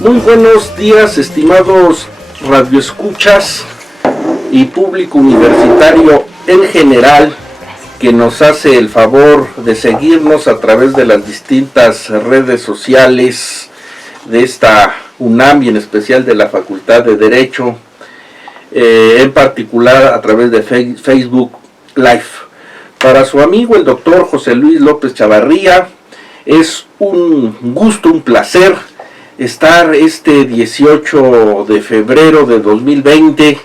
Muy buenos días, estimados radioescuchas y público universitario en general que nos hace el favor de seguirnos a través de las distintas redes sociales de esta UNAM y en especial de la Facultad de Derecho, en particular a través de Facebook Live. Para su amigo el doctor José Luis López Chavarría, es un gusto, un placer estar este 18 de febrero de 2020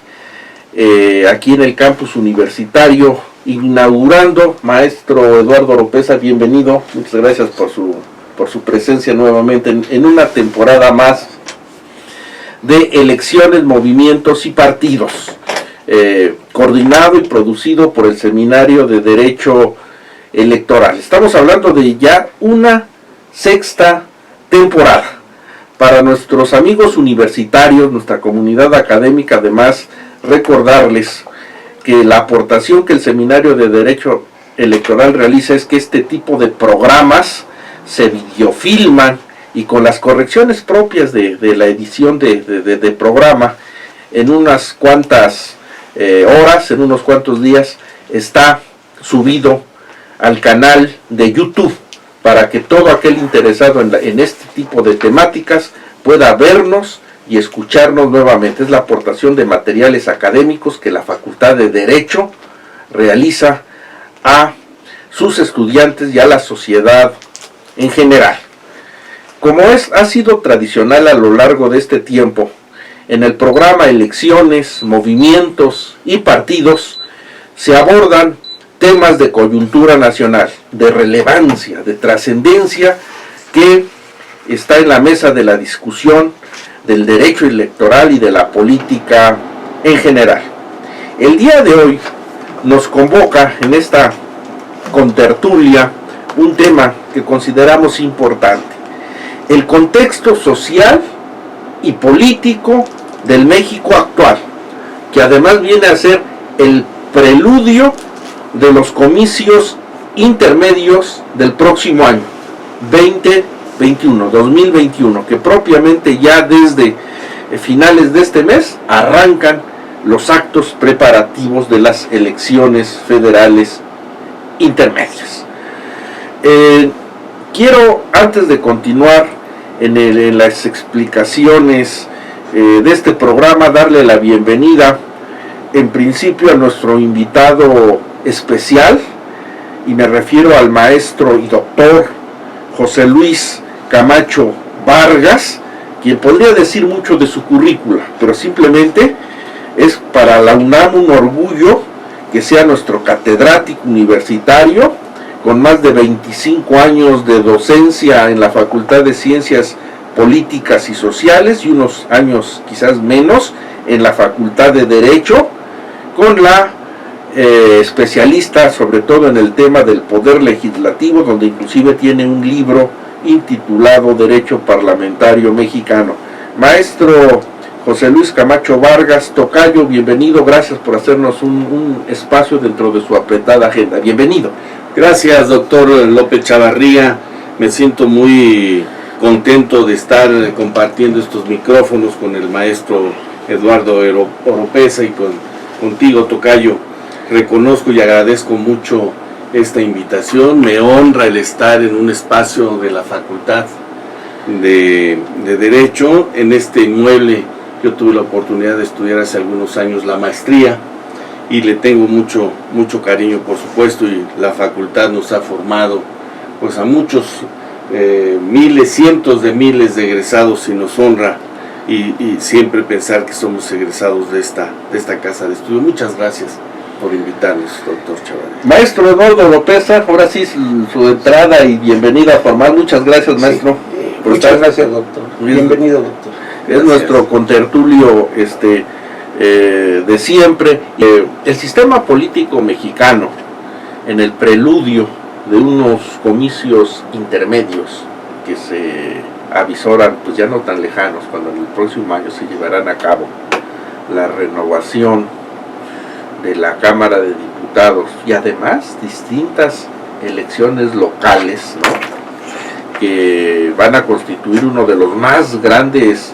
aquí en el campus universitario, inaugurando. Maestro Eduardo Oropeza, bienvenido, muchas gracias por su presencia nuevamente en una temporada más de elecciones, movimientos y partidos, coordinado y producido por el Seminario de Derecho Electoral. Estamos hablando de ya una sexta temporada. Para nuestros amigos universitarios, nuestra comunidad académica, además, recordarles que la aportación que el Seminario de Derecho Electoral realiza es que este tipo de programas se videofilman y con las correcciones propias de la edición de programa, en unas cuantas horas, en unos cuantos días, está subido al canal de YouTube, para que todo aquel interesado en este tipo de temáticas pueda vernos y escucharnos nuevamente. Es la aportación de materiales académicos que la Facultad de Derecho realiza a sus estudiantes y a la sociedad en general. Como ha sido tradicional a lo largo de este tiempo, en el programa Elecciones, Movimientos y Partidos se abordan temas de coyuntura nacional, de relevancia, de trascendencia, que está en la mesa de la discusión del derecho electoral y de la política en general. El día de hoy nos convoca en esta contertulia un tema que consideramos importante: el contexto social y político del México actual, que además viene a ser el preludio de los comicios intermedios del próximo año, 2021, que propiamente ya desde finales de este mes arrancan los actos preparativos de las elecciones federales intermedias. Quiero, antes de continuar en las explicaciones de este programa, darle la bienvenida en principio a nuestro invitado especial, y me refiero al maestro y doctor José Luis Camacho Vargas, quien podría decir mucho de su currícula, pero simplemente es para la UNAM un orgullo que sea nuestro catedrático universitario, con más de 25 años de docencia en la Facultad de Ciencias Políticas y Sociales y unos años quizás menos en la Facultad de Derecho, con la especialista sobre todo en el tema del poder legislativo, donde inclusive tiene un libro intitulado Derecho Parlamentario Mexicano. Maestro José Luis Camacho Vargas, tocayo, bienvenido, gracias por hacernos un espacio dentro de su apretada agenda. Bienvenido. Gracias, doctor López Chavarría, me siento muy contento de estar compartiendo estos micrófonos con el maestro Eduardo Oropeza y contigo, tocayo. Reconozco y agradezco mucho esta invitación, me honra el estar en un espacio de la Facultad de Derecho, en este inmueble. Yo tuve la oportunidad de estudiar hace algunos años la maestría y le tengo mucho cariño, por supuesto, y la facultad nos ha formado pues a muchos miles, cientos de miles de egresados, y nos honra y siempre pensar que somos egresados de esta casa de estudio. Muchas gracias por invitarnos, doctor Chavarría. Maestro Eduardo Oropeza, ahora sí su entrada y bienvenida formal. Muchas gracias, maestro. Sí, muchas gracias, doctor. Bienvenido, doctor. Es gracias. Nuestro contertulio de siempre. El sistema político mexicano, en el preludio de unos comicios intermedios que se avisoran, pues ya no tan lejanos, cuando en el próximo año se llevarán a cabo la renovación de la Cámara de Diputados y además distintas elecciones locales, ¿no? que van a constituir uno de los más grandes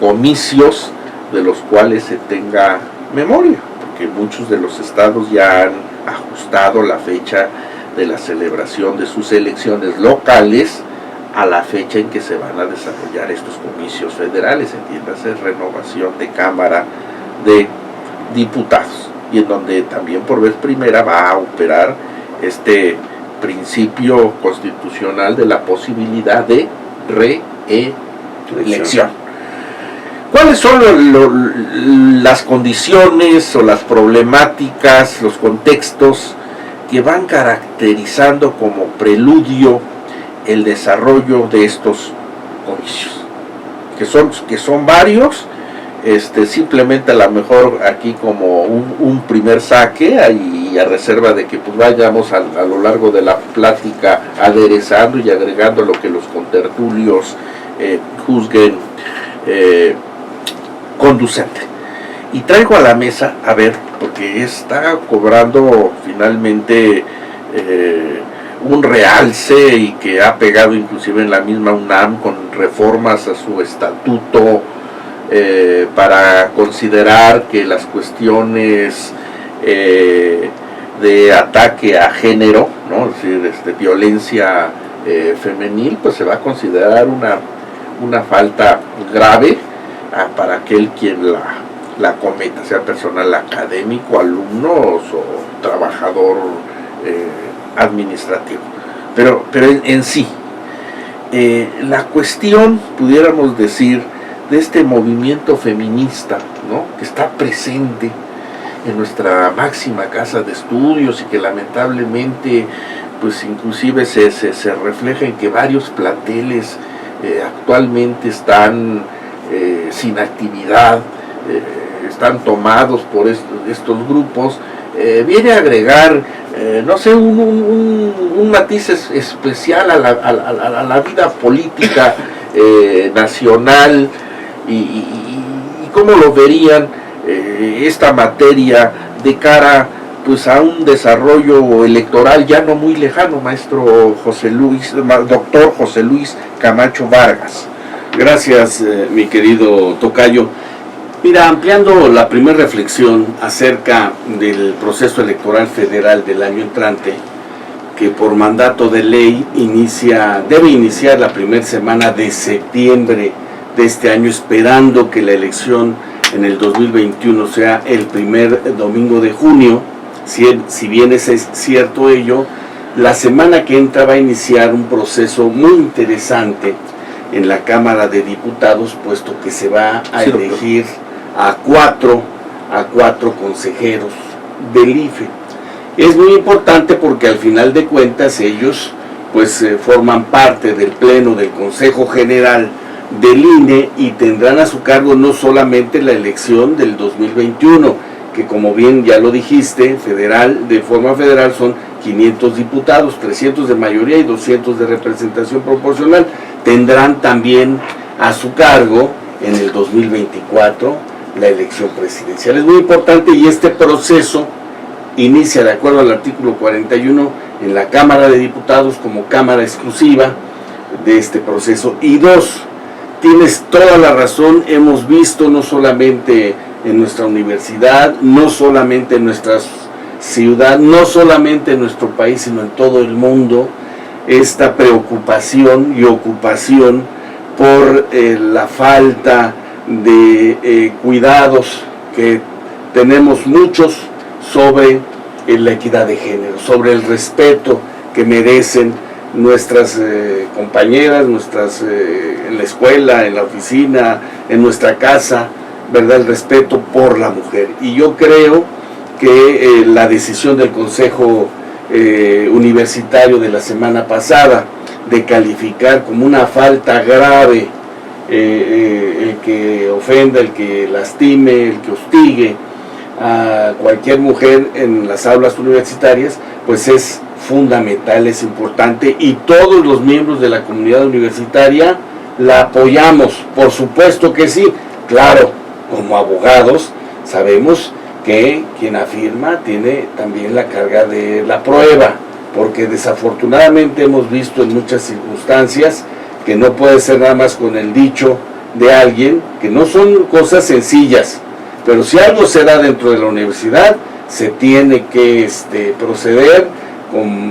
comicios de los cuales se tenga memoria, porque muchos de los estados ya han ajustado la fecha de la celebración de sus elecciones locales a la fecha en que se van a desarrollar estos comicios federales, entiéndase, renovación de Cámara de Diputados, y en donde también por vez primera va a operar este principio constitucional de la posibilidad de reelección. ¿Cuáles son las condiciones o las problemáticas, los contextos que van caracterizando como preludio el desarrollo de estos comicios? Que son varios, simplemente a lo mejor aquí como un primer saque, y a reserva de que pues vayamos a lo largo de la plática aderezando y agregando lo que los contertulios juzguen conducente. Y traigo a la mesa, a ver, porque está cobrando finalmente un realce, y que ha pegado inclusive en la misma UNAM con reformas a su estatuto para considerar que las cuestiones de ataque a género, ¿no? Es decir, violencia femenil, pues se va a considerar una falta grave para aquel quien la cometa, sea personal académico, alumnos o trabajador administrativo. Pero en sí, la cuestión, pudiéramos decir, de este movimiento feminista, ¿no?, que está presente en nuestra máxima casa de estudios y que lamentablemente pues inclusive se refleja en que varios planteles actualmente están sin actividad, están tomados por estos grupos, viene a agregar no sé, un matiz especial a la vida política nacional, y cómo lo verían esta materia de cara pues a un desarrollo electoral ya no muy lejano, maestro doctor José Luis Camacho Vargas. Gracias, mi querido tocayo. Mira, ampliando la primera reflexión acerca del proceso electoral federal del año entrante, que por mandato de ley debe iniciar la primera semana de septiembre de este año, esperando que la elección en el 2021 sea el primer domingo de junio. Si bien es cierto ello, la semana que entra va a iniciar un proceso muy interesante en la Cámara de Diputados, puesto que se va a elegir a cuatro consejeros del IFE. Es muy importante porque al final de cuentas ellos pues forman parte del Pleno del Consejo General del INE y tendrán a su cargo no solamente la elección del 2021, que como bien ya lo dijiste, de forma federal son 500 diputados, 300 de mayoría y 200 de representación proporcional. Tendrán también a su cargo en el 2024 la elección presidencial. Es muy importante, y este proceso inicia de acuerdo al artículo 41 en la Cámara de Diputados como Cámara exclusiva de este proceso. Y dos, tienes toda la razón, hemos visto no solamente en nuestra universidad, no solamente en nuestra ciudad, no solamente en nuestro país, sino en todo el mundo, esta preocupación y ocupación por la falta de cuidados que tenemos muchos sobre la equidad de género, sobre el respeto que merecen nuestras compañeras, en la escuela, en la oficina, en nuestra casa, ¿verdad? El respeto por la mujer. Y yo creo que la decisión del Consejo Universitario de la semana pasada de calificar como una falta grave el que ofenda, el que lastime, el que hostigue a cualquier mujer en las aulas universitarias, pues es fundamental, es importante, y todos los miembros de la comunidad universitaria la apoyamos, por supuesto que sí. Claro, como abogados sabemos que quien afirma tiene también la carga de la prueba, porque desafortunadamente hemos visto en muchas circunstancias que no puede ser nada más con el dicho de alguien, que no son cosas sencillas, pero si algo se da dentro de la universidad, se tiene que proceder,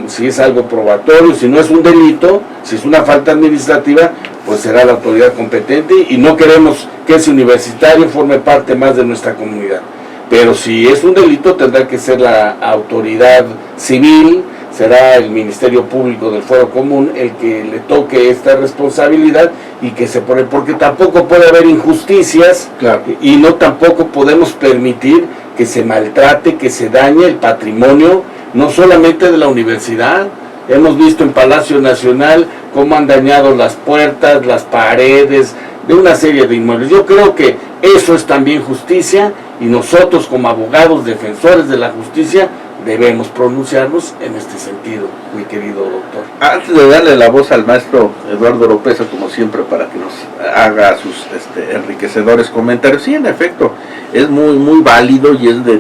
si es algo probatorio, si no es un delito, si es una falta administrativa, pues será la autoridad competente, y no queremos que ese universitario forme parte más de nuestra comunidad. Pero si es un delito, tendrá que ser la autoridad civil, será el Ministerio Público del Fuero Común el que le toque esta responsabilidad y que se pone, porque tampoco puede haber injusticias, claro, y no tampoco podemos permitir que se maltrate, que se dañe el patrimonio, no solamente de la universidad. Hemos visto en Palacio Nacional cómo han dañado las puertas, las paredes de una serie de inmuebles. Yo creo que eso es también justicia, y nosotros como abogados defensores de la justicia debemos pronunciarnos en este sentido, mi querido doctor. Antes de darle la voz al maestro Eduardo Oropesa, como siempre, para que nos haga sus enriquecedores comentarios, sí, en efecto, es muy válido, y es de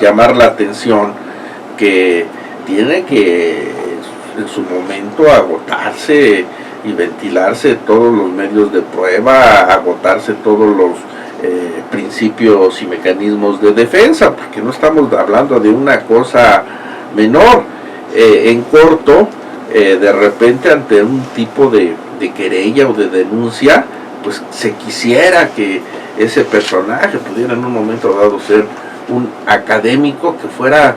llamar la atención que tiene que en su momento agotarse y ventilarse todos los medios de prueba, agotarse todos los principios y mecanismos de defensa, porque no estamos hablando de una cosa menor. En corto, de repente, ante un tipo de querella o de denuncia, pues se quisiera que ese personaje pudiera en un momento dado ser un académico que fuera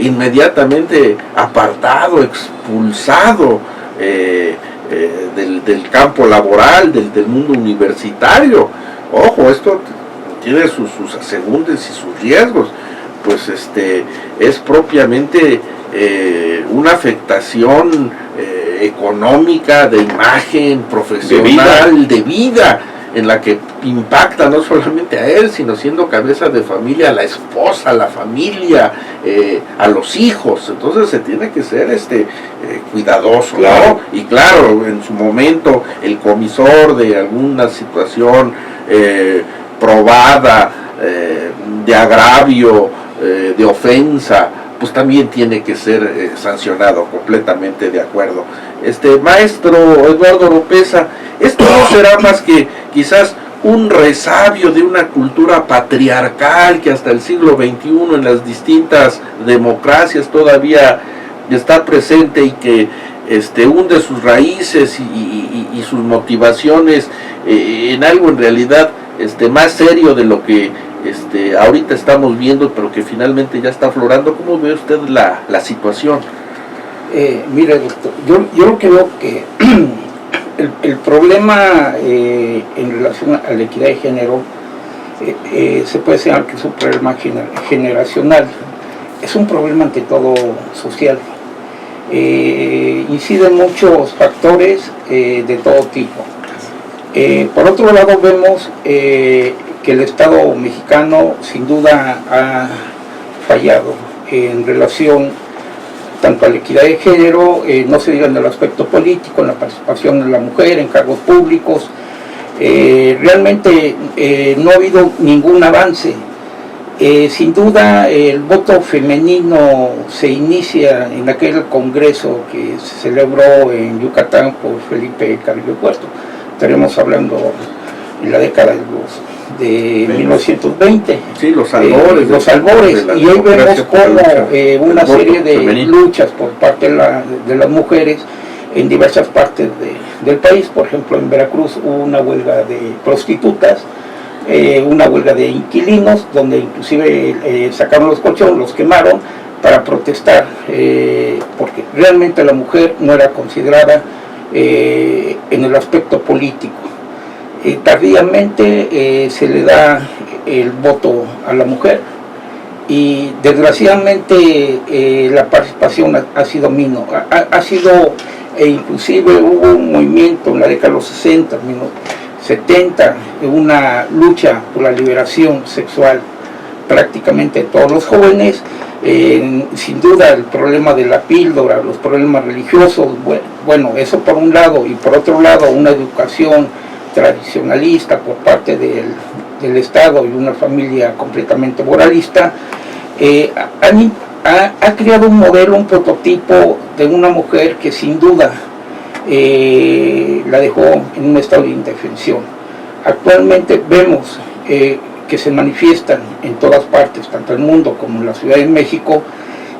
inmediatamente apartado, expulsado del campo laboral, del mundo universitario. Ojo, esto tiene sus asegúnes y sus riesgos, pues es propiamente una afectación económica, de imagen profesional, de vida, en la que impacta no solamente a él, sino siendo cabeza de familia, a la esposa, a la familia, a los hijos. Entonces se tiene que ser cuidadoso, claro, ¿no? Y claro, en su momento el comisor de alguna situación probada, de agravio, de ofensa, pues también tiene que ser sancionado, completamente de acuerdo. Maestro Eduardo Oropesa, esto no será más que quizás un resabio de una cultura patriarcal que hasta el siglo XXI en las distintas democracias todavía está presente, y que hunde sus raíces y sus motivaciones en algo en realidad más serio de lo que ahorita estamos viendo, pero que finalmente ya está aflorando. ¿Cómo ve usted la situación? Mire, doctor, yo creo que el problema en relación a la equidad de género se puede señalar que es un problema generacional, es un problema ante todo social. Inciden muchos factores de todo tipo. Por otro lado, vemos que el Estado mexicano sin duda ha fallado en relación tanto a la equidad de género, no se diga en el aspecto político, en la participación de la mujer en cargos públicos. Realmente no ha habido ningún avance. Sin duda el voto femenino se inicia en aquel congreso que se celebró en Yucatán por Felipe Carrillo Puerto. Estaremos hablando en la década de 1920. Sí, los albores. Y hoy vemos como una serie de luchas por parte de las mujeres en diversas partes del país. Por ejemplo, en Veracruz hubo una huelga de prostitutas, una huelga de inquilinos, donde inclusive sacaron los colchones, los quemaron para protestar, porque realmente la mujer no era considerada en el aspecto político. Tardíamente se le da el voto a la mujer, y desgraciadamente la participación ha sido mínima. Inclusive hubo un movimiento en la década de los 60, 70, una lucha por la liberación sexual prácticamente de todos los jóvenes. Sin duda el problema de la píldora, los problemas religiosos, bueno, eso por un lado, y por otro lado una educación tradicionalista por parte del Estado y una familia completamente moralista, han ha creado un modelo, un prototipo de una mujer que sin duda la dejó en un estado de indefensión. Actualmente vemos que se manifiestan en todas partes, tanto en el mundo como en la Ciudad de México,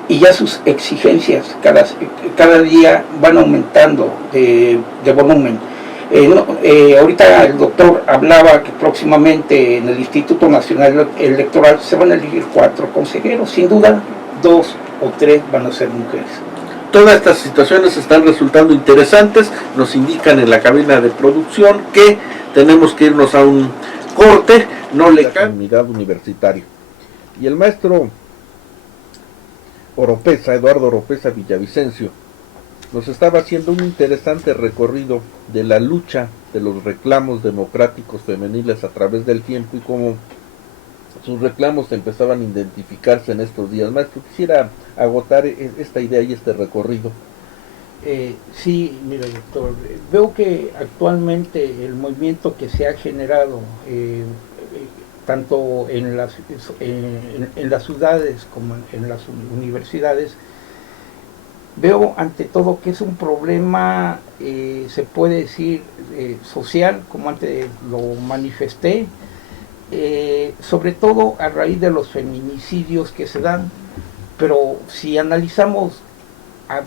y ya sus exigencias cada día van aumentando de volumen. Ahorita el doctor hablaba que próximamente en el Instituto Nacional Electoral se van a elegir 4 consejeros, sin duda 2 o 3 van a ser mujeres. Todas estas situaciones están resultando interesantes, nos indican en la cabina de producción que tenemos que irnos a un corte, no le cabe unidad universitaria. Y el maestro Oropeza, Eduardo Oropeza Villavicencio, nos estaba haciendo un interesante recorrido de la lucha de los reclamos democráticos femeniles a través del tiempo y cómo sus reclamos empezaban a identificarse en estos días. Maestro, quisiera agotar esta idea y este recorrido. Sí, mira, doctor, veo que actualmente el movimiento que se ha generado tanto en las ciudades como en las universidades, veo ante todo que es un problema, se puede decir, social, como antes lo manifesté, sobre todo a raíz de los feminicidios que se dan, pero si analizamos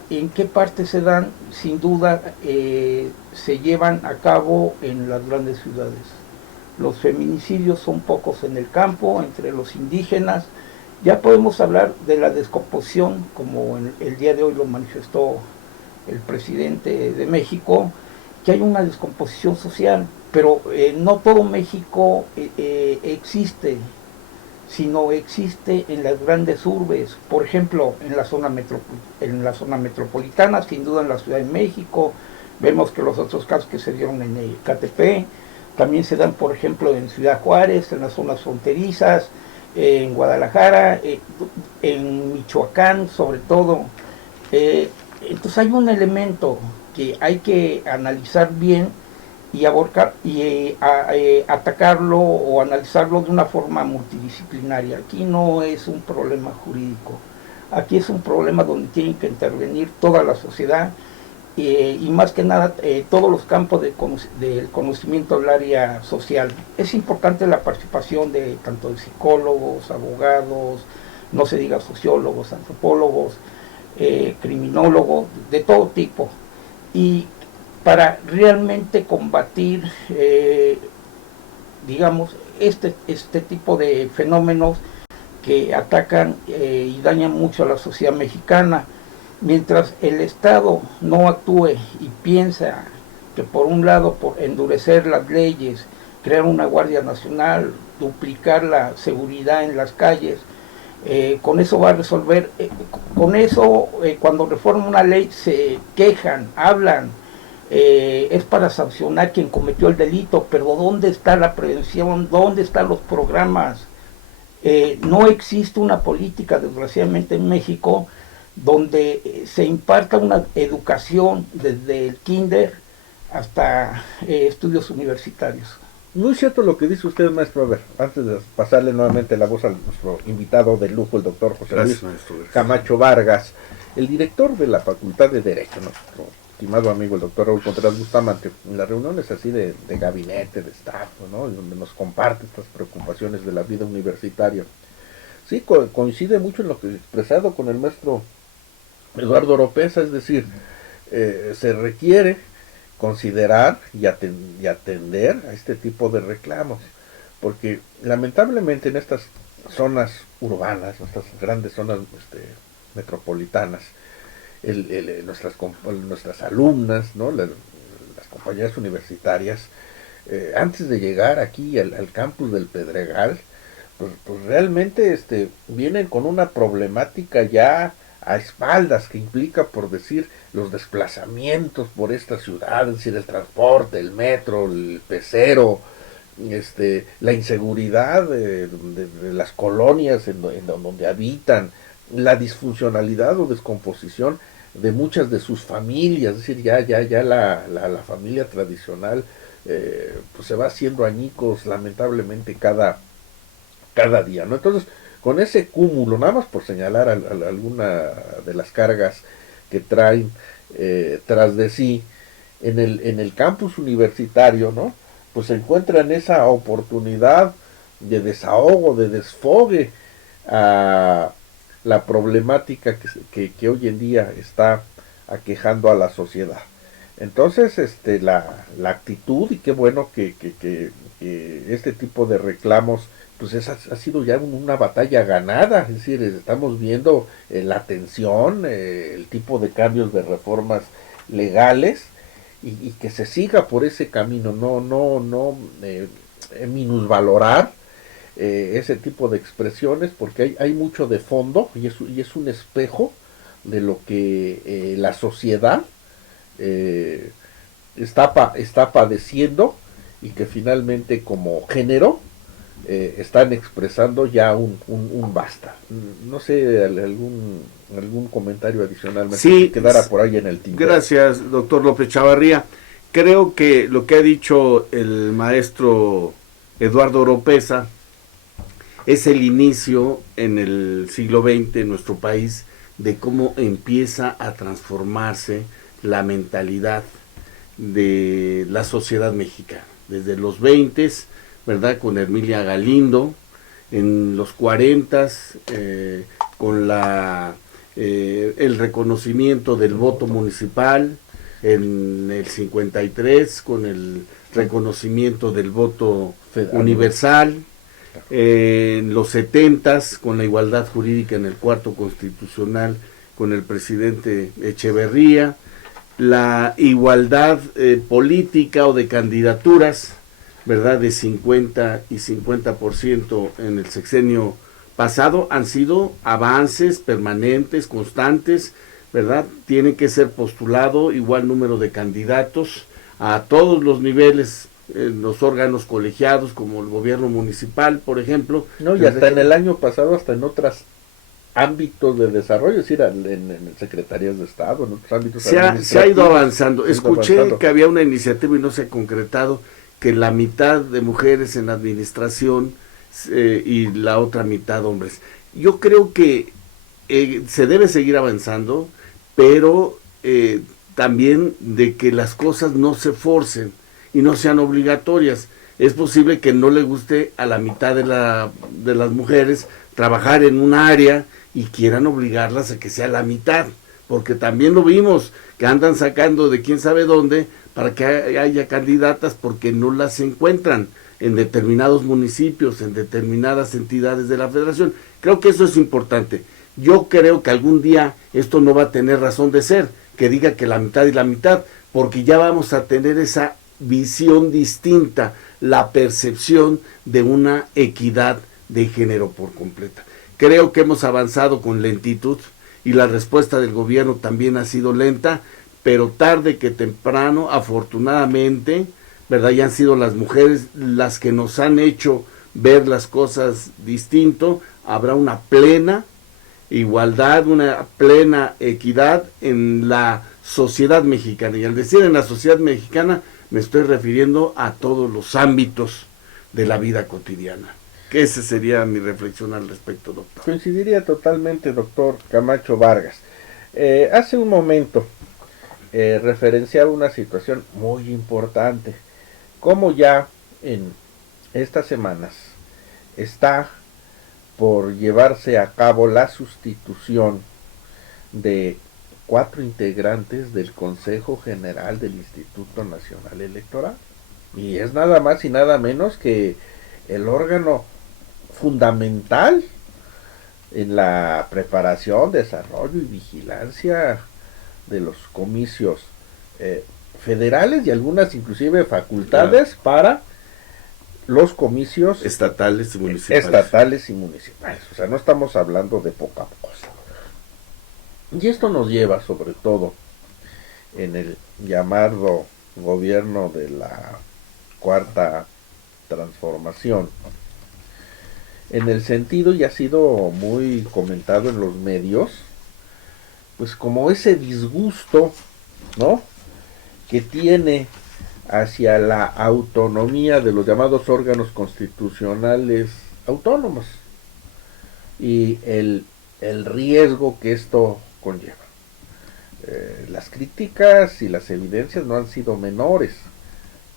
en qué parte se dan, sin duda se llevan a cabo en las grandes ciudades. Los feminicidios son pocos en el campo, entre los indígenas. Ya podemos hablar de la descomposición, como el día de hoy lo manifestó el presidente de México, que hay una descomposición social, pero no todo México existe, sino existe en las grandes urbes, por ejemplo, en la zona metropolitana, sin duda en la Ciudad de México. Vemos que los otros casos que se dieron en Ecatepec también se dan, por ejemplo, en Ciudad Juárez, en las zonas fronterizas, en Guadalajara, en Michoacán sobre todo. Entonces hay un elemento que hay que analizar bien y atacarlo o analizarlo de una forma multidisciplinaria. Aquí no es un problema jurídico, aquí es un problema donde tienen que intervenir toda la sociedad y más que nada todos los campos del conocimiento del área social. Es importante la participación de tanto de psicólogos, abogados, no se diga sociólogos, antropólogos, criminólogos, de todo tipo, y para realmente combatir, digamos, este tipo de fenómenos que atacan y dañan mucho a la sociedad mexicana. Mientras el Estado no actúe y piensa que por un lado por endurecer las leyes, crear una Guardia Nacional, duplicar la seguridad en las calles, con eso va a resolver, con eso cuando reforma una ley se quejan, hablan, es para sancionar quien cometió el delito, pero ¿dónde está la prevención? ¿Dónde están los programas? No existe una política, desgraciadamente en México, donde se imparta una educación desde el kinder hasta estudios universitarios. Muy cierto lo que dice usted, maestro. A ver, antes de pasarle nuevamente la voz a nuestro invitado de lujo, el doctor José Luis Camacho Vargas, el director de la Facultad de Derecho, nuestro estimado amigo el doctor Raúl Contreras Bustamante, en las reuniones así de gabinete, de staff, ¿no?, donde nos comparte estas preocupaciones de la vida universitaria, sí, coincide mucho en lo que he expresado con el maestro Eduardo Oropeza, es decir, se requiere considerar y atender a este tipo de reclamos, porque lamentablemente en estas zonas urbanas, nuestras grandes zonas metropolitanas, nuestras alumnas, ¿no?, las compañeras universitarias, antes de llegar aquí al campus del Pedregal, pues realmente vienen con una problemática ya a espaldas, que implica, por decir, los desplazamientos por esta ciudad, es decir, el transporte, el metro, el pecero, la inseguridad de las colonias en donde habitan, la disfuncionalidad o descomposición de muchas de sus familias, es decir, ya la familia tradicional pues se va haciendo añicos lamentablemente cada día, ¿no? Entonces, con ese cúmulo, nada más por señalar alguna de las cargas que traen tras de sí, en el campus universitario, ¿no? Pues se encuentran esa oportunidad de desahogo, de desfogue a la problemática que hoy en día está aquejando a la sociedad. Entonces, la actitud, y qué bueno que este tipo de reclamos, pues ha sido ya una batalla ganada, es decir, estamos viendo la tensión, el tipo de cambios de reformas legales, y que se siga por ese camino, no minusvalorar ese tipo de expresiones, porque hay mucho de fondo, y es un espejo de lo que la sociedad está padeciendo, y que finalmente como género están expresando ya un basta. No sé, algún comentario adicional más sí, que quedara por ahí en el tintero. Gracias, doctor López Chavarría. Creo que lo que ha dicho el maestro Eduardo Oropesa es el inicio en el siglo XX en nuestro país de cómo empieza a transformarse la mentalidad de la sociedad mexicana. Desde los 20, ¿verdad? Con Hermilia Galindo, en los 40, con el reconocimiento del voto municipal, en el 53, con el reconocimiento del voto universal, en los 70, con la igualdad jurídica en el cuarto constitucional, con el presidente Echeverría, la igualdad política o de candidaturas, ¿verdad? De 50 y 50% en el sexenio pasado, han sido avances permanentes, constantes, ¿verdad? Tiene que ser postulado igual número de candidatos a todos los niveles, los órganos colegiados, como el gobierno municipal, por ejemplo. No, y hasta en el año pasado, hasta en otros ámbitos de desarrollo, es decir, en secretarías de Estado, en otros ámbitos se ha ido avanzando. Escuché que había una iniciativa y no se ha concretado, que la mitad de mujeres en la administración y la otra mitad hombres. Yo creo que se debe seguir avanzando, pero también de que las cosas no se forcen y no sean obligatorias. Es posible que no le guste a la mitad de las mujeres trabajar en un área y quieran obligarlas a que sea la mitad, porque también lo vimos, que andan sacando de quién sabe dónde para que haya candidatas porque no las encuentran en determinados municipios, en determinadas entidades de la federación. Creo que eso es importante. Yo creo que algún día esto no va a tener razón de ser, que diga que la mitad y la mitad, porque ya vamos a tener esa visión distinta, la percepción de una equidad de género por completa. Creo que hemos avanzado con lentitud y la respuesta del gobierno también ha sido lenta, pero tarde que temprano, afortunadamente, ¿verdad? Ya han sido las mujeres las que nos han hecho ver las cosas distinto. Habrá una plena igualdad, una plena equidad en la sociedad mexicana. Y al decir en la sociedad mexicana, me estoy refiriendo a todos los ámbitos de la vida cotidiana. Que esa sería mi reflexión al respecto, doctor. Coincidiría totalmente, doctor Camacho Vargas. Hace un momento referenciaba una situación muy importante, como ya en estas semanas está por llevarse a cabo la sustitución de 4 integrantes del Consejo General del Instituto Nacional Electoral. Y es nada más y nada menos que el órgano fundamental en la preparación, desarrollo y vigilancia de los comicios federales, y algunas inclusive facultades para los comicios estatales y municipales. O sea, no estamos hablando de poca cosa. Y esto nos lleva sobre todo en el llamado gobierno de la Cuarta Transformación, en el sentido, y ha sido muy comentado en los medios, pues como ese disgusto, ¿no?, que tiene hacia la autonomía de los llamados órganos constitucionales autónomos. y el riesgo que esto conlleva. Las críticas y las evidencias no han sido menores.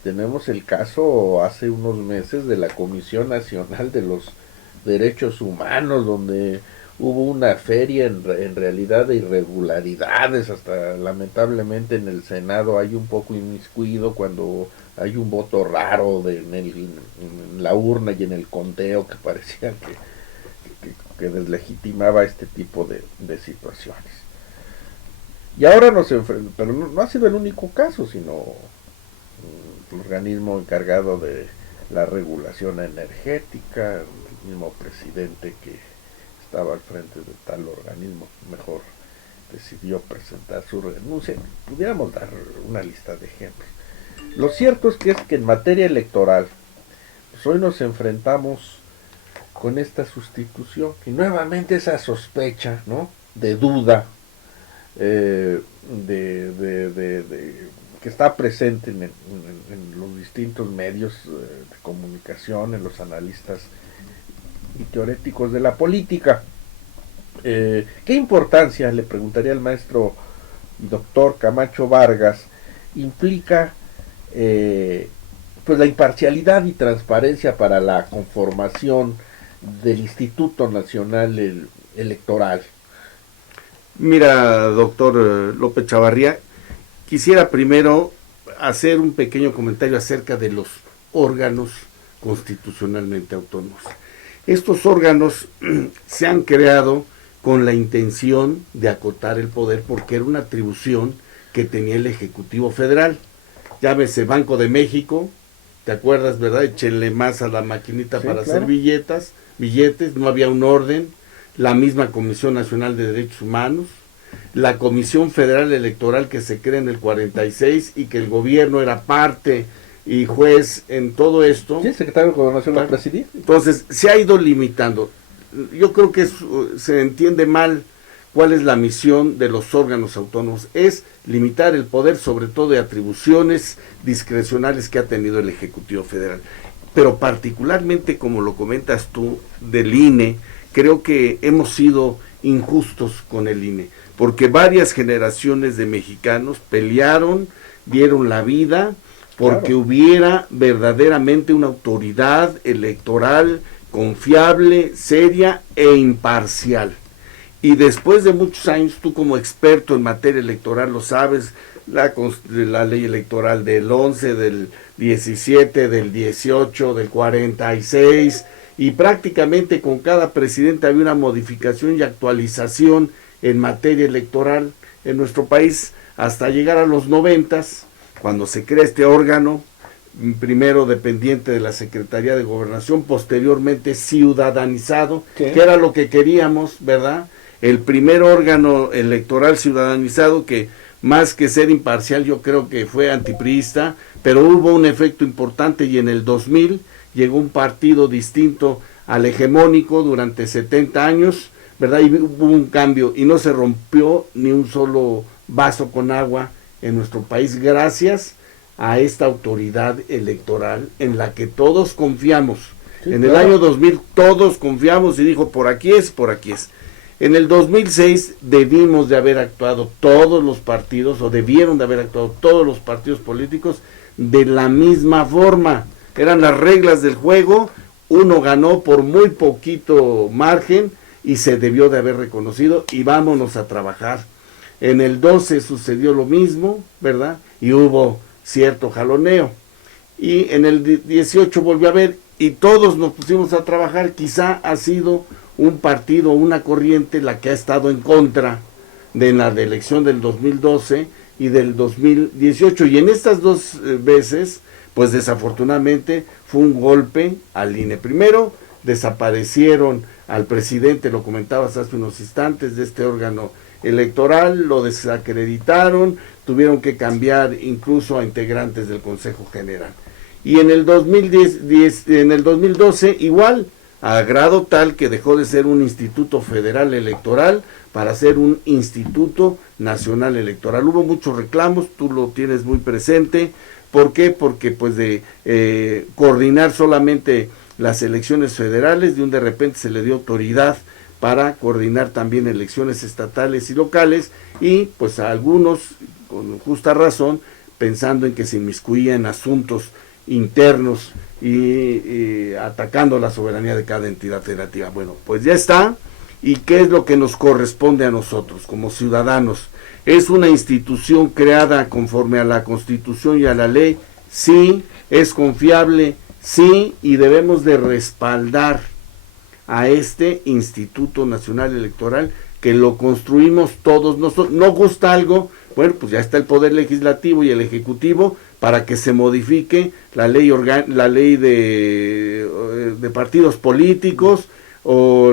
Tenemos el caso hace unos meses de la Comisión Nacional de los Derechos Humanos, donde hubo una feria en realidad de irregularidades, hasta lamentablemente en el Senado hay un poco inmiscuido cuando hay un voto raro en la urna y en el conteo que parecía que deslegitimaba este tipo de situaciones. Y ahora nos enfrentamos, pero no ha sido el único caso, sino el organismo encargado de la regulación energética, el mismo presidente que estaba al frente de tal organismo, mejor decidió presentar su renuncia. Pudiéramos dar una lista de ejemplos. Lo cierto es que en materia electoral, pues hoy nos enfrentamos con esta sustitución y nuevamente esa sospecha, ¿no?, de duda, que está presente en los distintos medios de comunicación, en los analistas y teoréticos de la política. ¿Qué importancia, le preguntaría al maestro doctor Camacho Vargas, implica pues la imparcialidad y transparencia para la conformación del Instituto Nacional Electoral? Mira, doctor López Chavarría, quisiera primero hacer un pequeño comentario acerca de los órganos constitucionalmente autónomos. Estos órganos se han creado con la intención de acotar el poder porque era una atribución que tenía el Ejecutivo Federal. Llámese Banco de México, ¿te acuerdas, verdad? Échenle más a la maquinita, sí, para claro, hacer billetes, no había un orden. La misma Comisión Nacional de Derechos Humanos, la Comisión Federal Electoral que se crea en el 46 y que el gobierno era parte y juez en todo esto. Sí, el secretario de Gobernación la presidía. Entonces, se ha ido limitando. Yo creo que se entiende mal cuál es la misión de los órganos autónomos. Es limitar el poder, sobre todo de atribuciones discrecionales que ha tenido el Ejecutivo Federal. Pero particularmente, como lo comentas tú, del INE, creo que hemos sido injustos con el INE, porque varias generaciones de mexicanos pelearon, dieron la vida, porque claro, hubiera verdaderamente una autoridad electoral confiable, seria e imparcial. Y después de muchos años, tú como experto en materia electoral lo sabes, la ley electoral del 11, del 17, del 18, del 46, y prácticamente con cada presidente había una modificación y actualización en materia electoral en nuestro país, hasta llegar a los 90, cuando se crea este órgano, primero dependiente de la Secretaría de Gobernación, posteriormente ciudadanizado, ¿qué? Que era lo que queríamos, ¿verdad? El primer órgano electoral ciudadanizado que, más que ser imparcial, yo creo que fue antipriista, pero hubo un efecto importante y en el 2000 llegó un partido distinto al hegemónico durante 70 años, ¿verdad? Y hubo un cambio y no se rompió ni un solo vaso con agua en nuestro país gracias a esta autoridad electoral en la que todos confiamos. Sí, en el año 2000 todos confiamos y dijo, por aquí es, por aquí es. En el 2006 debimos de haber actuado todos los partidos, o debieron de haber actuado todos los partidos políticos de la misma forma. Eran las reglas del juego, uno ganó por muy poquito margen y se debió de haber reconocido y vámonos a trabajar. En el 12 sucedió lo mismo, ¿verdad? Y hubo cierto jaloneo. Y en el 18 volvió a haber y todos nos pusimos a trabajar. Quizá ha sido un partido, una corriente la que ha estado en contra de la elección del 2012 y del 2018. Y en estas dos veces, pues desafortunadamente fue un golpe al INE. Primero, desaparecieron al presidente, lo comentabas hace unos instantes, de este órgano electoral, lo desacreditaron, tuvieron que cambiar incluso a integrantes del Consejo General. Y en el 2012 igual, a grado tal que dejó de ser un instituto federal electoral para ser un instituto nacional electoral. Hubo muchos reclamos, tú lo tienes muy presente. ¿Por qué? Porque pues de coordinar solamente las elecciones federales, de repente se le dio autoridad para coordinar también elecciones estatales y locales, y pues a algunos, con justa razón, pensando en que se inmiscuía en asuntos internos y atacando la soberanía de cada entidad federativa. Bueno, pues ya está. ¿Y qué es lo que nos corresponde a nosotros como ciudadanos? ¿Es una institución creada conforme a la Constitución y a la ley? Sí. ¿Es confiable? Sí. Y debemos de respaldar a este Instituto Nacional Electoral, que lo construimos todos nosotros. ¿No gusta algo? Bueno, pues ya está el Poder Legislativo y el Ejecutivo para que se modifique la ley de partidos políticos, o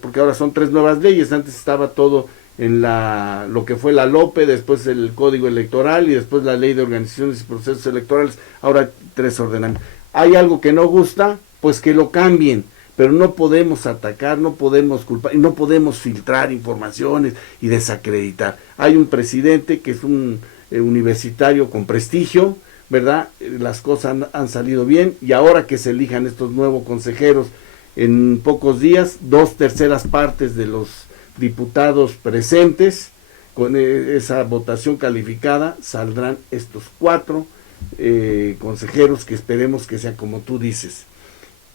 porque ahora son 3 nuevas leyes. Antes estaba todo en lo que fue la LOPE, después el Código Electoral y después la Ley de Organizaciones y Procesos Electorales, ahora 3 ordenamientos. ¿Hay algo que no gusta? Pues que lo cambien, pero no podemos atacar, no podemos culpar, y no podemos filtrar informaciones y desacreditar. Hay un presidente que es un universitario con prestigio, ¿verdad? Las cosas han salido bien, y ahora que se elijan estos nuevos consejeros en pocos días, 2/3 partes de los diputados presentes, con esa votación calificada, saldrán estos 4 consejeros, que esperemos que sean, como tú dices,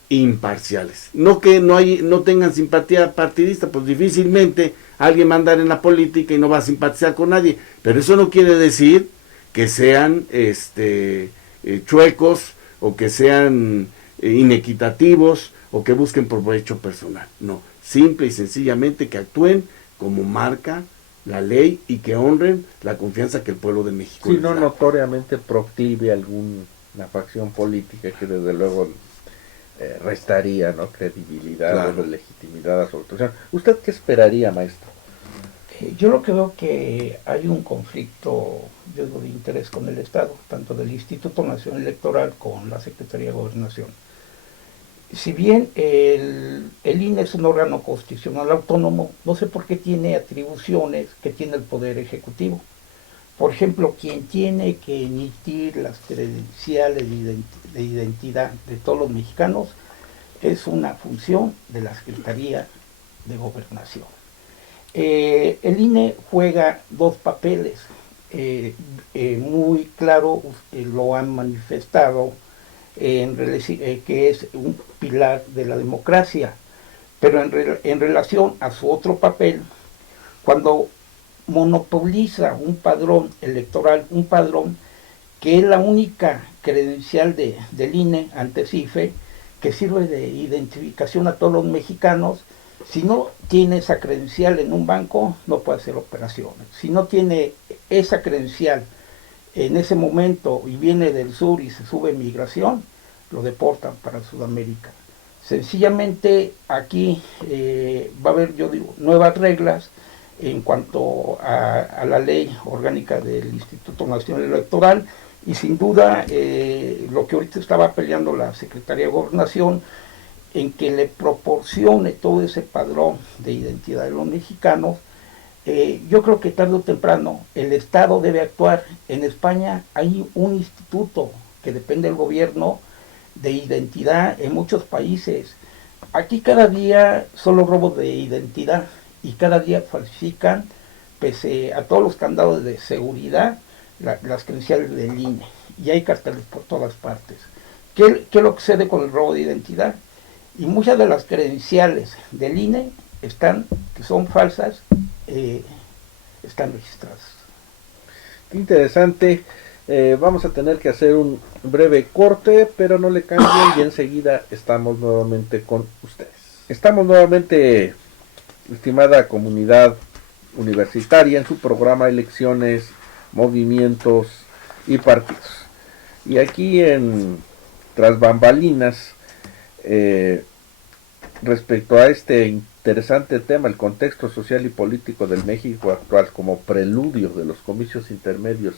imparciales. No que no tengan simpatía partidista, pues difícilmente alguien va a andar en la política y no va a simpatizar con nadie, pero eso no quiere decir que sean chuecos, o que sean inequitativos, o que busquen provecho personal. No, simple y sencillamente que actúen como marca la ley y que honren la confianza que el pueblo de México les da. Si no notoriamente proclive a alguna facción política, que desde luego restaría, ¿no?, credibilidad, claro, o legitimidad a su actuación. ¿Usted qué esperaría, maestro? Yo lo que veo que hay un conflicto, yo digo, de interés con el Estado, tanto del Instituto Nacional Electoral con la Secretaría de Gobernación. Si bien el INE es un órgano constitucional autónomo, no sé por qué tiene atribuciones que tiene el Poder Ejecutivo. Por ejemplo, quien tiene que emitir las credenciales de identidad de todos los mexicanos es una función de la Secretaría de Gobernación. El INE juega 2 papeles, muy claro, lo han manifestado, que es un pilar de la democracia, pero en relación a su otro papel, cuando monopoliza un padrón electoral, un padrón que es la única credencial del INE ante CIFE, que sirve de identificación a todos los mexicanos. Si no tiene esa credencial en un banco, no puede hacer operaciones. Si no tiene esa credencial en ese momento y viene del sur y se sube migración, lo deportan para Sudamérica. Sencillamente aquí va a haber, yo digo, nuevas reglas en cuanto a la ley orgánica del Instituto Nacional Electoral, y sin duda lo que ahorita estaba peleando la Secretaría de Gobernación, en que le proporcione todo ese padrón de identidad de los mexicanos. Yo creo que tarde o temprano el Estado debe actuar. En España hay un instituto que depende del gobierno de identidad en muchos países. Aquí cada día son los robos de identidad y cada día falsifican, pese a todos los candados de seguridad, las credenciales del INE, y hay carteles por todas partes. ¿Qué es lo que sucede con el robo de identidad? Y muchas de las credenciales del INE que son falsas, están registradas. Qué interesante. Vamos a tener que hacer un breve corte, pero no le cambien, y enseguida estamos nuevamente con ustedes. Estamos nuevamente, estimada comunidad universitaria, en su programa Elecciones, Movimientos y Partidos. Y aquí en Tras Bambalinas, respecto a este interesante tema, el contexto social y político del México actual como preludio de los comicios intermedios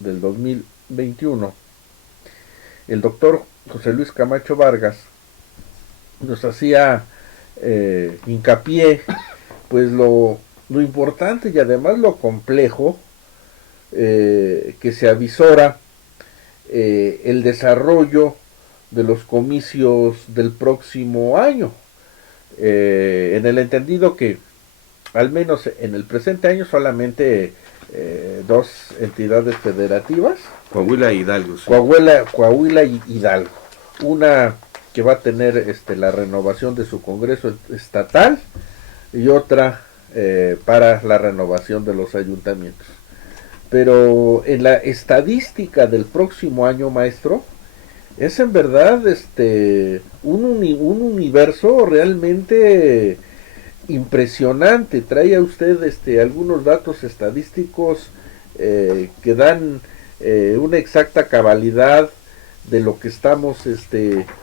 del 2021, el doctor José Luis Camacho Vargas nos hacía hincapié, pues lo importante y además lo complejo que se avisora el desarrollo de los comicios del próximo año. en el entendido que al menos en el presente año solamente dos entidades federativas, Coahuila e Hidalgo. Sí. Coahuila y Hidalgo. Una que va a tener la renovación de su Congreso estatal y otra para la renovación de los ayuntamientos. Pero en la estadística del próximo año, maestro, es en verdad un universo realmente impresionante. Trae a usted algunos datos estadísticos que dan una exacta cabalidad de lo que estamos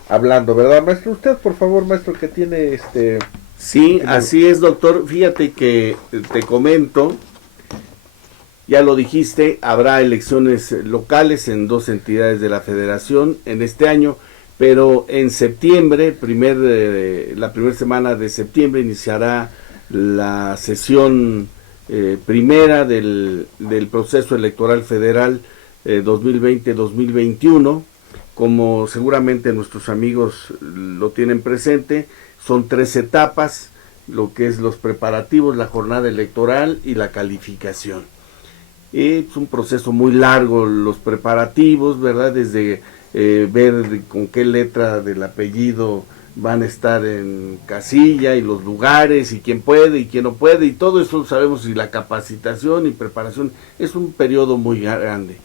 hablando, ¿verdad, maestro? Usted, por favor, maestro, que tiene Sí, así es, doctor. Fíjate que te comento, ya lo dijiste, habrá elecciones locales en dos entidades de la federación en este año, pero en septiembre, la primera semana de septiembre, iniciará la sesión primera del proceso electoral federal 2020-2021. Como seguramente nuestros amigos lo tienen presente, son 3 etapas, lo que es los preparativos, la jornada electoral y la calificación. Es un proceso muy largo, los preparativos, ¿verdad? Desde ver con qué letra del apellido van a estar en casilla y los lugares y quién puede y quién no puede y todo eso sabemos, y la capacitación y preparación es un periodo muy grande.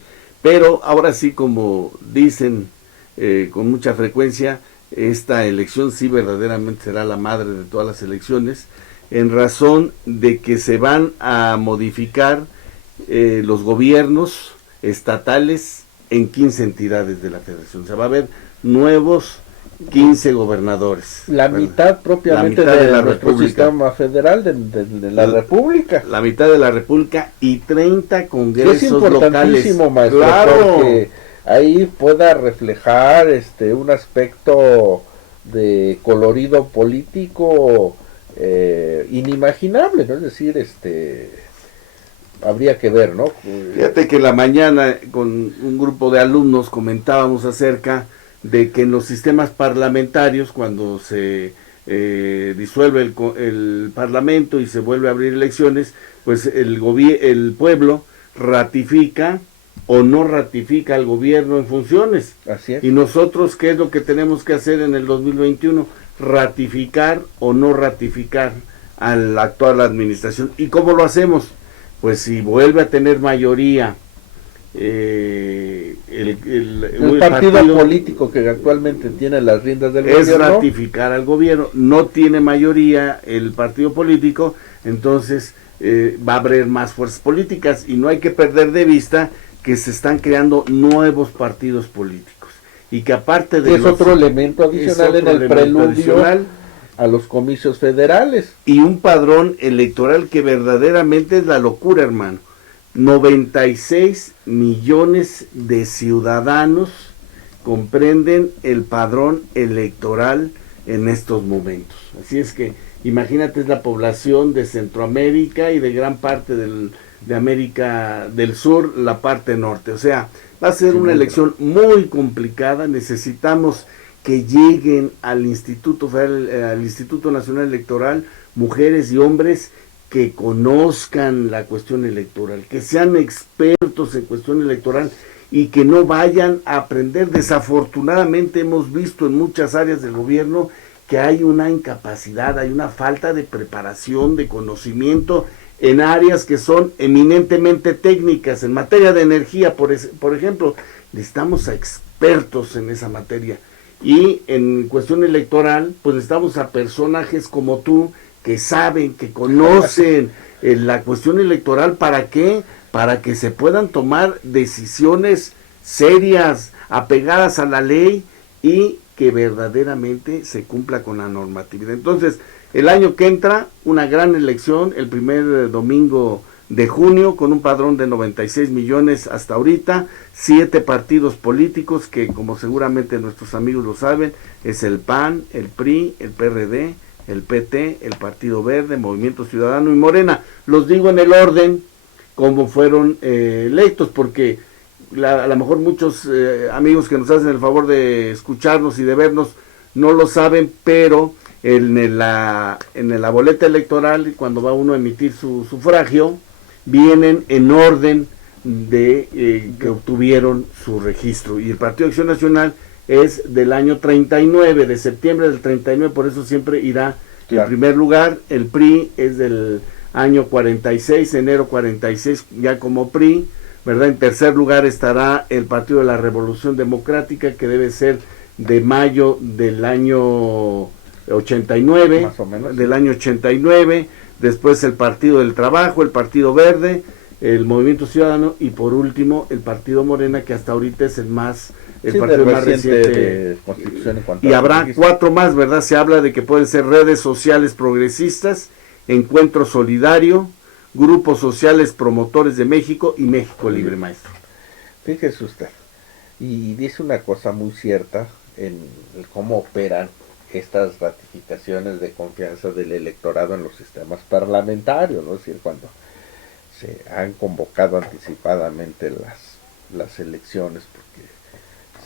Pero ahora sí, como dicen con mucha frecuencia, esta elección sí verdaderamente será la madre de todas las elecciones, en razón de que se van a modificar los gobiernos estatales en 15 entidades de la federación. Se va a ver nuevos 15 gobernadores. La mitad propiamente la mitad de la nuestro República. sistema federal de la República. La mitad de la República y 30 congresos Es importantísimo, locales. maestro, Claro. porque ahí pueda reflejar un aspecto de colorido político inimaginable, ¿no? Es decir, habría que ver, ¿no? Fíjate que la mañana con un grupo de alumnos comentábamos acerca de que en los sistemas parlamentarios, cuando se disuelve el parlamento y se vuelve a abrir elecciones, pues el pueblo ratifica o no ratifica al gobierno en funciones. Así es. Y nosotros, ¿qué es lo que tenemos que hacer en el 2021? Ratificar o no ratificar a la actual administración. ¿Y cómo lo hacemos? Pues si vuelve a tener mayoría el partido político que actualmente tiene las riendas del es gobierno, ratificar al gobierno. No tiene mayoría el partido político, entonces va a haber más fuerzas políticas, y no hay que perder de vista que se están creando nuevos partidos políticos, y que aparte de es otro elemento adicional en el preludio a los comicios federales. Y un padrón electoral que verdaderamente es la locura, hermano. 96 millones de ciudadanos comprenden el padrón electoral en estos momentos. Así es que imagínate, es la población de Centroamérica y de gran parte de América del Sur, la parte norte. O sea, va a ser una elección muy complicada. Necesitamos que lleguen al Instituto Federal, al Instituto Nacional Electoral, mujeres y hombres que conozcan la cuestión electoral, que sean expertos en cuestión electoral y que no vayan a aprender. Desafortunadamente hemos visto en muchas áreas del gobierno que hay una incapacidad, hay una falta de preparación, de conocimiento en áreas que son eminentemente técnicas. En materia de energía, por ejemplo, necesitamos a expertos en esa materia. Y en cuestión electoral, pues necesitamos a personajes como tú, que saben, que conocen la cuestión electoral. ¿Para qué? Para que se puedan tomar decisiones serias, apegadas a la ley, y que verdaderamente se cumpla con la normatividad. Entonces, el año que entra, una gran elección, el primer domingo de junio, con un padrón de 96 millones hasta ahorita, 7 partidos políticos que, como seguramente nuestros amigos lo saben, es el PAN, el PRI, el PRD, el PT, el Partido Verde, Movimiento Ciudadano y Morena. Los digo en el orden como fueron electos, porque a lo mejor muchos amigos que nos hacen el favor de escucharnos y de vernos no lo saben, pero en la boleta electoral, cuando va uno a emitir su sufragio, vienen en orden de que obtuvieron su registro. Y el Partido de Acción Nacional es del año 39, de septiembre del 39, por eso siempre irá en primer lugar. El PRI es del año 46, enero 46, ya como PRI, ¿verdad? En tercer lugar estará el Partido de la Revolución Democrática, que debe ser de mayo del año 89, más o menos, del año 89, después el Partido del Trabajo, el Partido Verde, el Movimiento Ciudadano y por último el Partido Morena, que hasta ahorita es el partido más reciente de constitución en cuanto y a habrá registro. 4 más, ¿verdad? Se habla de que pueden ser redes sociales progresistas, Encuentro Solidario, Grupos Sociales Promotores de México y México Libre, maestro. Fíjese usted, y dice una cosa muy cierta en cómo operan estas ratificaciones de confianza del electorado en los sistemas parlamentarios, ¿no? Es decir, cuando se han convocado anticipadamente las elecciones porque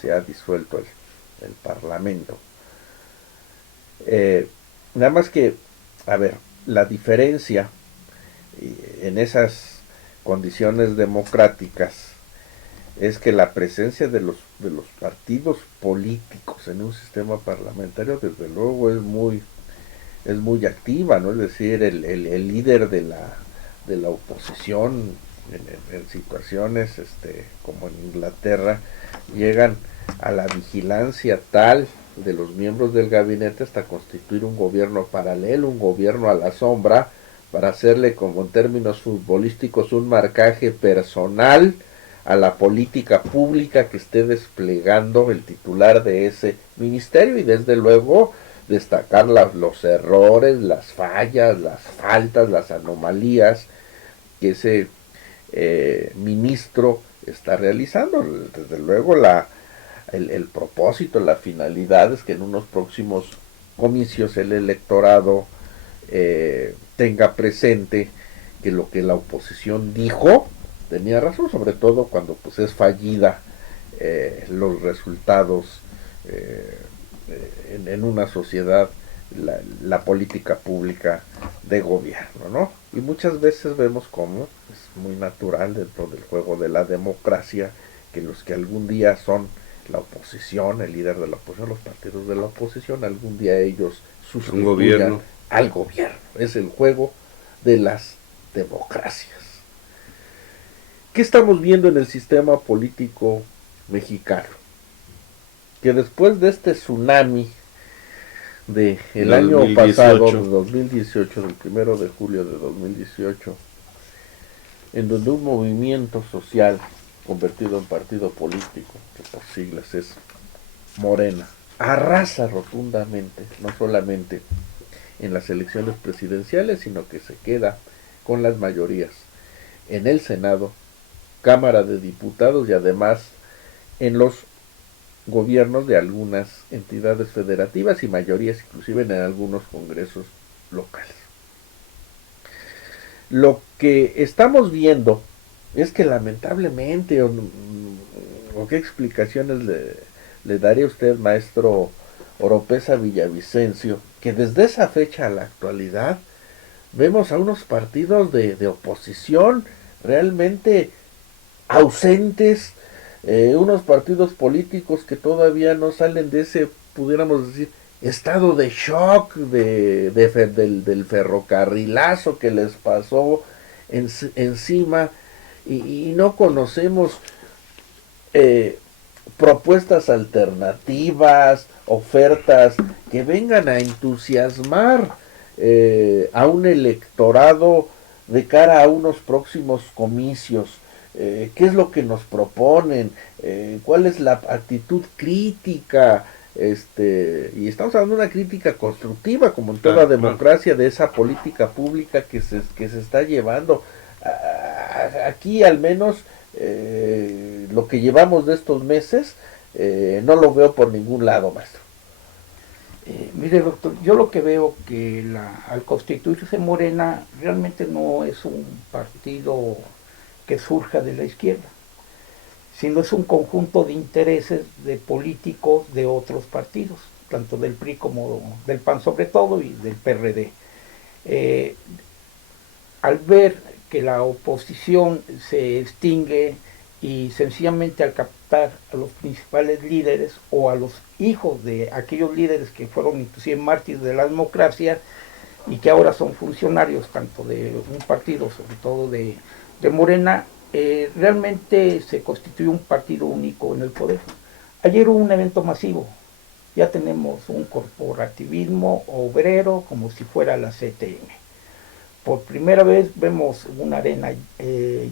se ha disuelto el Parlamento. Nada más que, a ver, la diferencia en esas condiciones democráticas es que la presencia de los partidos políticos en un sistema parlamentario desde luego es muy activa, ¿no? Es decir, el líder de la oposición en situaciones como en Inglaterra llegan a la vigilancia tal de los miembros del gabinete hasta constituir un gobierno paralelo, un gobierno a la sombra, para hacerle, como en términos futbolísticos, un marcaje personal a la política pública que esté desplegando el titular de ese ministerio, y desde luego destacar los errores, las fallas, las faltas, las anomalías que ese ministro está realizando. Desde luego el propósito, la finalidad es que en unos próximos comicios el electorado tenga presente que lo que la oposición dijo tenía razón, sobre todo cuando pues es fallida los resultados en una sociedad, la política pública de gobierno, ¿no? Y muchas veces vemos cómo es muy natural dentro del juego de la democracia que los que algún día son la oposición, el líder de la oposición, los partidos de la oposición, algún día ellos sustituyan al gobierno. Es el juego de las democracias. ¿Qué estamos viendo en el sistema político mexicano? Que después de este tsunami del año pasado, 2018, del 1 de julio de 2018, en donde un movimiento social convertido en partido político, que por siglas es Morena, arrasa rotundamente, no solamente en las elecciones presidenciales, sino que se queda con las mayorías en el Senado, Cámara de Diputados y además en los gobiernos de algunas entidades federativas y mayorías inclusive en algunos congresos locales. Lo que estamos viendo es que lamentablemente, o qué explicaciones le daría usted, maestro Oropeza Villavicencio, que desde esa fecha a la actualidad vemos a unos partidos de oposición realmente ausentes, unos partidos políticos que todavía no salen de ese, pudiéramos decir, estado de shock del ferrocarrilazo que les pasó encima, y no conocemos propuestas alternativas, ofertas que vengan a entusiasmar a un electorado de cara a unos próximos comicios. ¿Qué es lo que nos proponen? ¿Cuál es la actitud crítica? Y estamos hablando de una crítica constructiva, como en toda democracia, de esa política pública que se está llevando. Aquí al menos lo que llevamos de estos meses no lo veo por ningún lado, maestro. Mire, doctor, yo lo que veo que al constituirse Morena realmente no es un partido que surja de la izquierda, sino es un conjunto de intereses de políticos de otros partidos. tanto del PRI como del PAN sobre todo, y del PRD. Al ver que la oposición se extingue y sencillamente al captar a los principales líderes o a los hijos de aquellos líderes que fueron inclusive mártires de la democracia y que ahora son funcionarios tanto de un partido, sobre todo de Morena, realmente se constituyó un partido único en el poder. Ayer hubo un evento masivo, ya tenemos un corporativismo obrero como si fuera la CTM. Por primera vez vemos una arena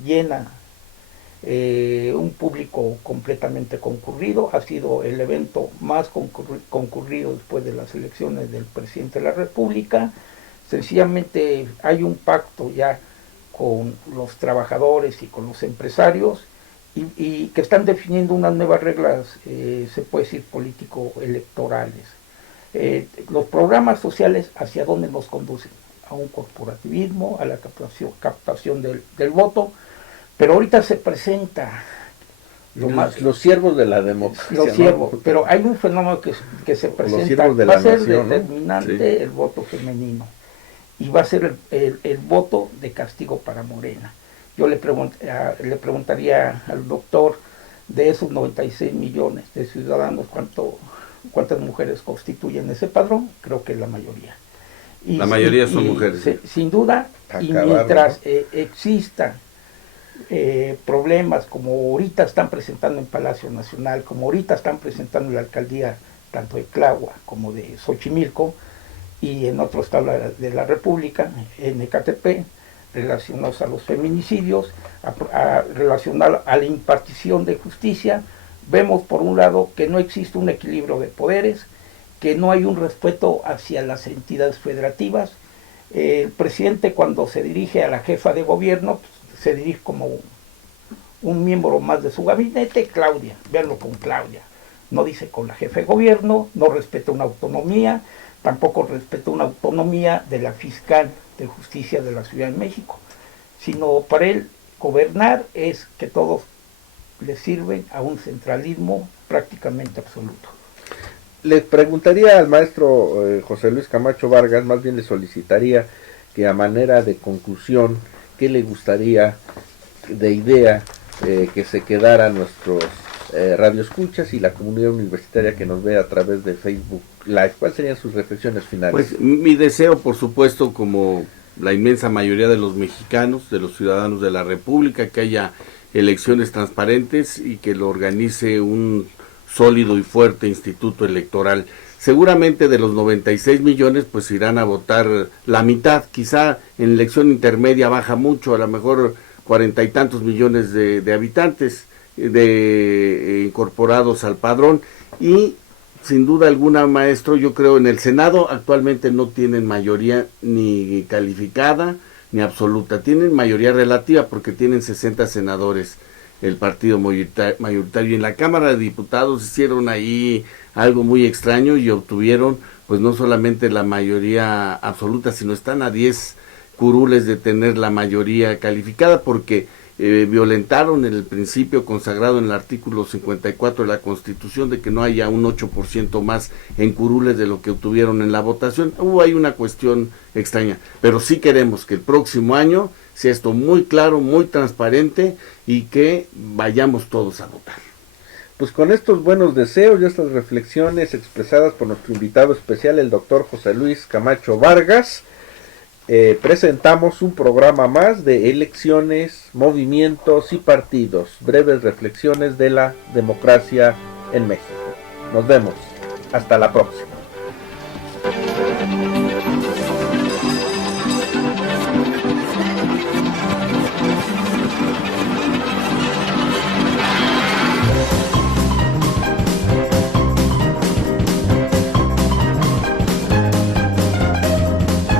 llena, un público completamente concurrido. Ha sido el evento más concurrido después de las elecciones del presidente de la República. Sencillamente hay un pacto ya con los trabajadores y con los empresarios y que están definiendo unas nuevas reglas, se puede decir, político-electorales. Los programas sociales, ¿hacia dónde nos conducen? A un corporativismo, a la captación del voto, pero ahorita se presenta los siervos de la democracia. Los siervos, ¿no? Pero hay un fenómeno que se presenta, de va a ser nación, determinante, ¿no? Sí. El voto femenino, y va a ser el voto de castigo para Morena. Yo le preguntaría al doctor, de esos 96 millones de ciudadanos, ¿cuántas mujeres constituyen ese padrón? Creo que la mayoría. La mayoría son mujeres. Sin duda, y mientras exista problemas como ahorita están presentando en Palacio Nacional, como ahorita están presentando en la alcaldía tanto de Tláhuac como de Xochimilco y en otros estados de la República, en Ecatepec, relacionados a los feminicidios, relacionados a la impartición de justicia, vemos por un lado que no existe un equilibrio de poderes, que no hay un respeto hacia las entidades federativas. El presidente, cuando se dirige a la jefa de gobierno, se dirige como un miembro más de su gabinete, Claudia, véanlo con Claudia, no dice con la jefa de gobierno, no respeta una autonomía, tampoco respeta una autonomía de la fiscal de justicia de la Ciudad de México, sino para él gobernar es que todos le sirven a un centralismo prácticamente absoluto. Le preguntaría al maestro José Luis Camacho Vargas, más bien le solicitaría que a manera de conclusión, ¿qué le gustaría de idea que se quedara nuestros radioescuchas y la comunidad universitaria que nos ve a través de Facebook Live? ¿Cuáles serían sus reflexiones finales? Pues mi deseo, por supuesto, como la inmensa mayoría de los mexicanos, de los ciudadanos de la República, que haya elecciones transparentes y que lo organice un sólido y fuerte instituto electoral. Seguramente de los 96 millones pues irán a votar la mitad, quizá en elección intermedia baja mucho, a lo mejor 40 y tantos millones de habitantes incorporados al padrón, y sin duda alguna, maestro, yo creo en el Senado actualmente no tienen mayoría ni calificada ni absoluta, tienen mayoría relativa porque tienen 60 senadores el partido mayoritario. En la Cámara de Diputados hicieron ahí algo muy extraño y obtuvieron pues no solamente la mayoría absoluta, sino están a 10 curules de tener la mayoría calificada, porque violentaron el principio consagrado en el artículo 54 de la Constitución de que no haya un 8% más en curules de lo que obtuvieron en la votación. Hubo ahí una cuestión extraña, pero sí queremos que el próximo año sea esto muy claro, muy transparente y que vayamos todos a votar. Pues con estos buenos deseos y estas reflexiones expresadas por nuestro invitado especial, el doctor José Luis Camacho Vargas, presentamos un programa más de elecciones, movimientos y partidos, breves reflexiones de la democracia en México. Nos vemos, hasta la próxima.